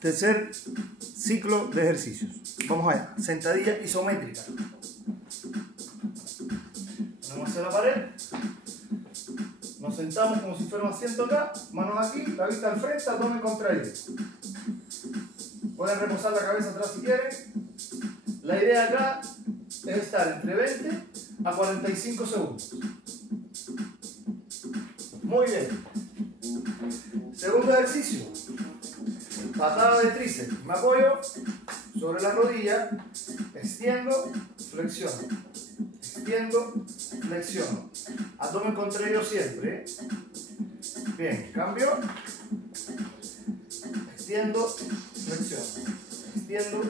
Tercer ciclo de ejercicios. Vamos allá. Sentadilla isométrica. Ponemos hacia la pared. Nos sentamos como si fuera un asiento acá. Manos aquí, la vista al frente, abdomen contraído. Pueden reposar la cabeza atrás si quieren. La idea acá es estar entre 20 a 45 segundos. Muy bien. Segundo ejercicio. Patada de tríceps. Me apoyo sobre la rodilla. Extiendo, flexiono. Extiendo, flexiono. Abdomen contraído siempre. Bien, cambio. Extiendo, flexiono. Extiendo,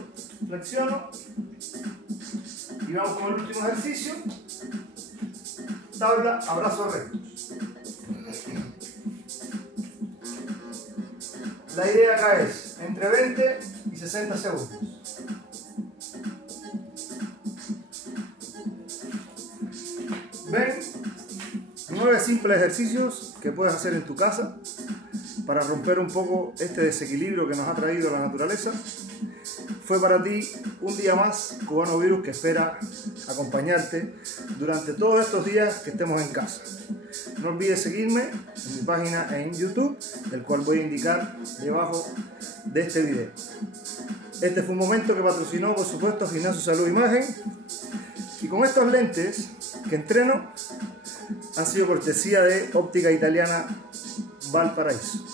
flexiono. Y vamos con el último ejercicio. Tabla a brazos rectos. La idea acá es entre 20 y 60 segundos. ¿Ven? 9 simples ejercicios que puedes hacer en tu casa para romper un poco este desequilibrio que nos ha traído la naturaleza. Fue para ti un día más Cubano Virus que espera acompañarte durante todos estos días que estemos en casa. No olvides seguirme en mi página en YouTube, el cual voy a indicar debajo de este video. Este fue un momento que patrocinó, por supuesto, Gimnasio Salud Imagen. Y con estos lentes que entreno han sido cortesía de Óptica Italiana Valparaíso.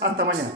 Hasta mañana.